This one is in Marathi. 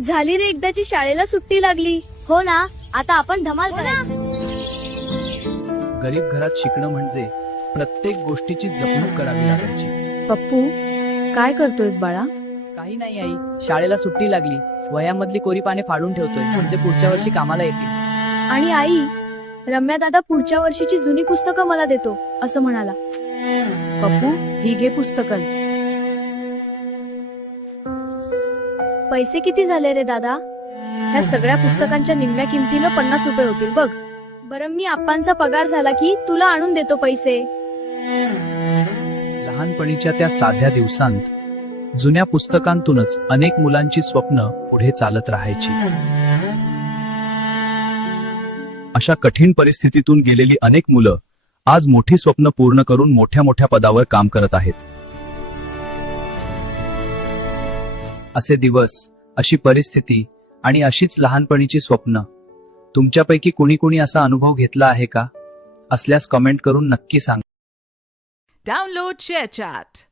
झाली रे एकदाची शाळेला सुट्टी लागली. हो ना, आता आपण धमाल करायची. गरीब घरात शिकणं म्हणजे प्रत्येक गोष्टीची जपणूक करावी लागायची. पप्पू, काय करतोयस बाळा? काही नाही आई, शाळेला सुट्टी लागली. वह्यामधली कोरी पाने फाडून ठेवतोय, म्हणजे पुढच्या वर्षी कामाला येतील. आणि आई, रम्या दादा पुढच्या वर्षीची जुनी पुस्तकं मला देतो असं म्हणाला. पप्पू, ही घे पुस्तकं. पैसे किती झाले रे दादा? ह्या सगळ्या पुस्तकांच्या निम्म्या किमतीनं 50 रुपये होतील बघ. बरं, मी आप्पांचा पगार झाला की तुला आणून देतो पैसे. लहानपणीच्या त्या साध्या दिवसांत जुन्या पुस्तकांतूनच अनेक मुलांची स्वप्न पुढे चालत राहायची. अशा कठीण परिस्थितीतून गेलेली अनेक मुलं आज मोठी स्वप्न पूर्ण करून मोठ्या मोठ्या पदावर काम करत आहेत. असे दिवस, अशी परिस्थिती आणि अशीच लहानपणीची स्वप्न तुमच्यापैकी कुणी कुणी असा अनुभव घेतला आहे का? असल्यास कमेंट करून नक्की सांगा. Download ShareChat.